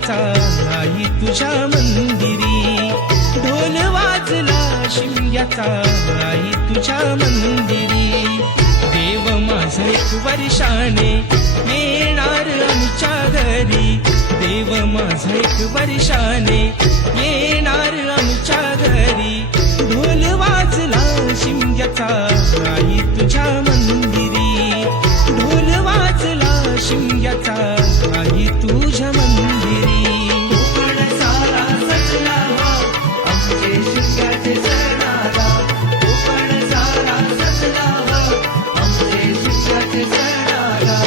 शिमग्याचा आई तुझ्या मंदिरी, ढोल वाजला शिमग्याचा आई तुझ्या मंदिरी. देव माझा एक वर्षाने येणार आमच्या घरी, देव माझा एक वर्षाने येणार आमच्या घरी. ढोल वाजला शिमग्याचा आई तुझ्या मंदिरी, ढोल वाजला शिमग्याचा आई तुझ्या मंदिरी. कोकण सारा सजला हो आमचे शिमग्याचे सणाला, कोकण सारा सजला हो आमचे शिमग्याचे सणाला.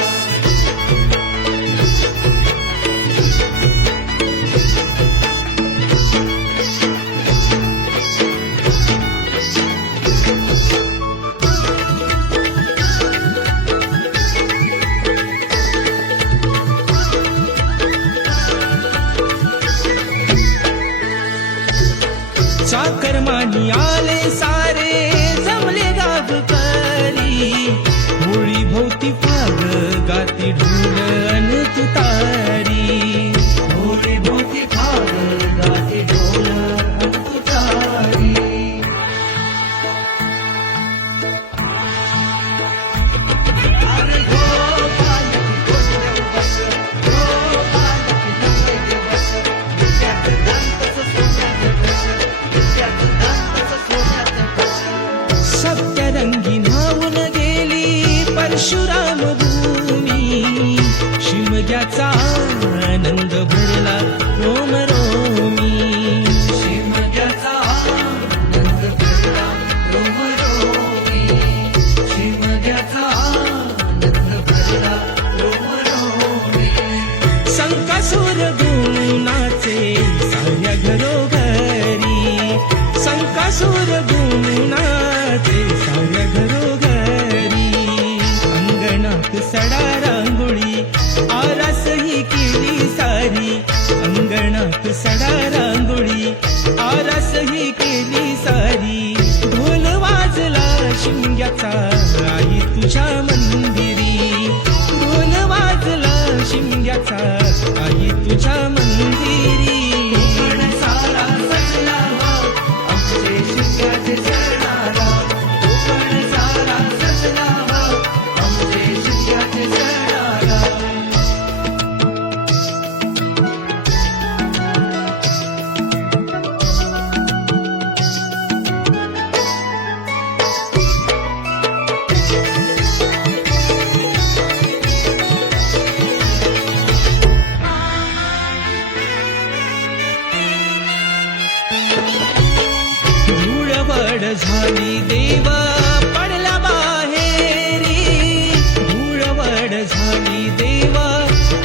चाकरमानी आले सारे जमले गावकरी, होळी भोवती फाग गाती ढोल अन तुतारी. होळी भोवती फाग गाते ढोल अन तुतारी. अरे गोपालकी गोंधळ बस, गोपालकी नवैद्य बस, विद्यार्थी दांतच सोन्याचं कस, विद्यार्थी दांतच सोन्याचं कस. सप्तरंगी न्हावून गेली परशुराम भूमी, शिमग्याचा आनंद भरला रोम रोमी. शिमग्याचा आनंद भरला रोमरोमी, शिमग्याचा आनंद भरला रोमरोमी. संकासूर गुणाचे साऱ्या घरोघरी, संकासूर गुणाचे साऱ्या घरोघरी. अंगणात सडा रांगोळी आरास ही केली सारी, अंगणात सडा रांगोळी आरास ही केली सारी. ढोल वाजला शिमग्याचा आई तुझ्या मंदिरी, ढोल वाजला शिमग्याचा आई तुझ्या मंदिरी. कोकण सारा सजला हो आमचे शिमग्याचे सणाला, कोकण सारा सजला हो आमचे शिमग्याचे सणाला. धूळवड झाली देव पडला बाहेरी, धूळवड झाली देव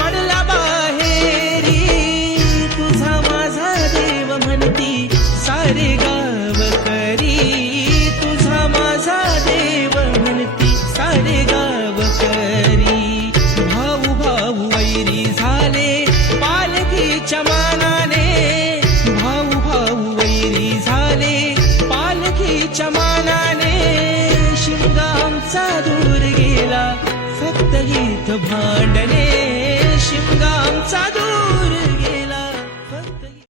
पडला बाहेरी. तुझा माझा देव म्हणती सारे गाव करी, तुझा माझा देव म्हणती सारे गाव करी. भाऊ भाऊ वैरी झाले पालखीच्या मानाने, भाऊ भाऊ वैरी झाले पालखीच्या मानाने. शिमगा आमचा दूर गेला फक्त गीत भांडणे, शिमगा आमचा दूर